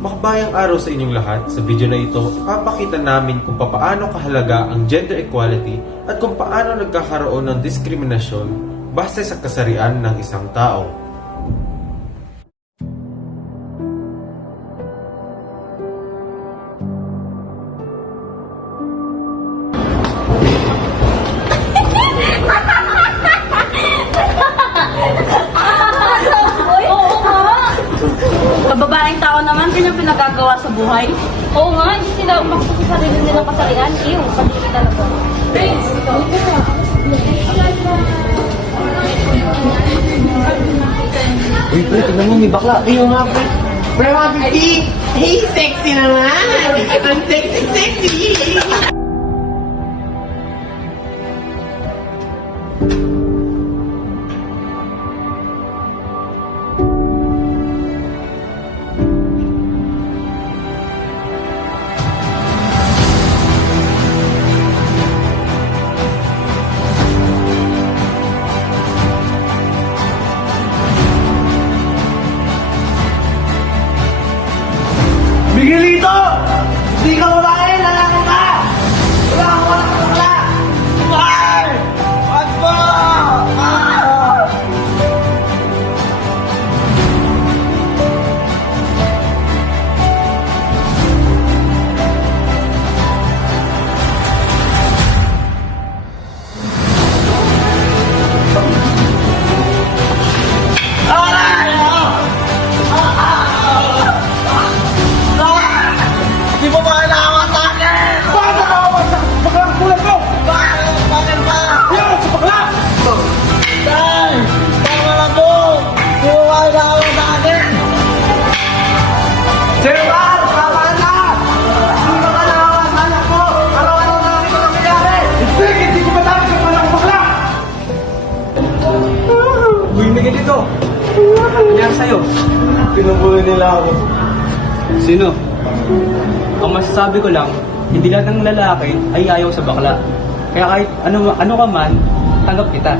Makabayang araw sa inyong lahat. Sa video na ito, ipapakita namin kung paano kahalaga ang gender equality at kung paano nagkakaroon ng diskriminasyon base sa kasarian ng isang tao. Kababaeng tao naman, din ang pinagagawa sa buhay. Oo nga, hindi sila umakto sa sarili nilang kasarian. Ew, pati talaga. Uy, pre, tignan mo, may bakla. Ayun nga, pre. Pre, mga baby! Hey, sexy naman! Ang sexy, sexy! Miguelito! Hindi ka babae! Lalaki ka! Wala ka! Wala ka! Wala! Ay! Wag mo! Ah! Aray! Di mo ba kailangan sa akin? Bakit nakawag sa baklang bulan ko? Bakit? Bakit ba? Yan! Sa bakla! Tay! Tama na po! Di mo ba kailangan sa akin? Sir! Tama na! Di mo kailangan sa anak ko! Araw-araw na lang ito nangyayari! Sige! Hindi ko matapos yung palang bakla! Uy, naging dito! Nangyari sa'yo? Pinubuhay nila ako. Sino? Ang masasabi ko lang, hindi lahat ng lalaki ay ayaw sa bakla. Kaya kahit ano ka man, tanggap kita.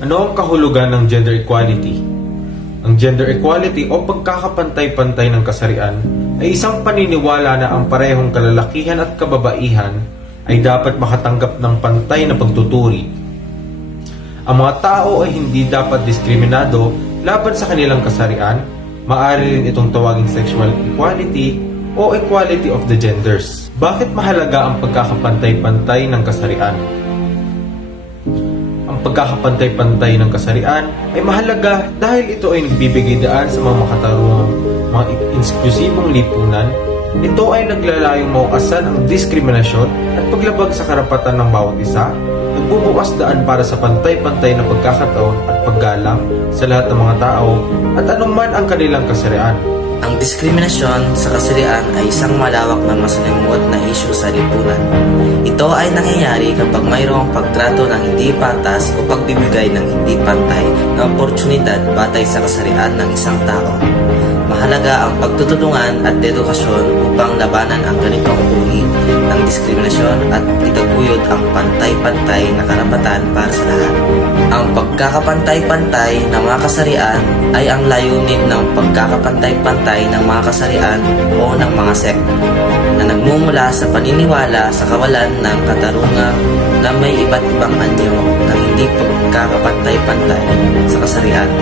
Ano ang kahulugan ng gender equality? Ang gender equality o pagkakapantay-pantay ng kasarian ay isang paniniwala na ang parehong kalalakihan at kababaihan ay dapat makatanggap ng pantay na pagtuturi. Ang mga tao ay hindi dapat diskriminado laban sa kanilang kasarian. Maaari rin itong tawaging sexual equality o equality of the genders. Bakit mahalaga ang pagkakapantay-pantay ng kasarian? Ang pagkakapantay-pantay ng kasarian ay mahalaga dahil ito ay nagbibigay daan sa mga makatarungang, mga inklusibong lipunan. Ito ay naglalayong maukasan ang diskriminasyon at paglabag sa karapatan ng bawat isa, nagbubukas daan para sa pantay-pantay na pagkakataon at paggalang sa lahat ng mga tao at anuman ang kanilang kasarian. Ang diskriminasyon sa kasarian ay isang malawak na masalimuot na isyu sa lipunan. Ito ay nangyayari kapag mayroong pagtrato ng hindi patas o pagbibigay ng hindi pantay na oportunidad batay sa kasarian ng isang tao. Mahalaga ang pagtutulungan at edukasyon upang labanan ang ganitong uri ng diskriminasyon at itaguyod ang pantay-pantay na karapatan para sa lahat. Ang pagkakapantay-pantay ng mga kasarian ay ang layunin ng pagkakapantay-pantay ng mga kasarian o ng mga sekta na nagmumula sa paniniwala sa kawalan ng katarungan na may iba't ibang anyo ng hindi pagkakapantay-pantay sa kasarian.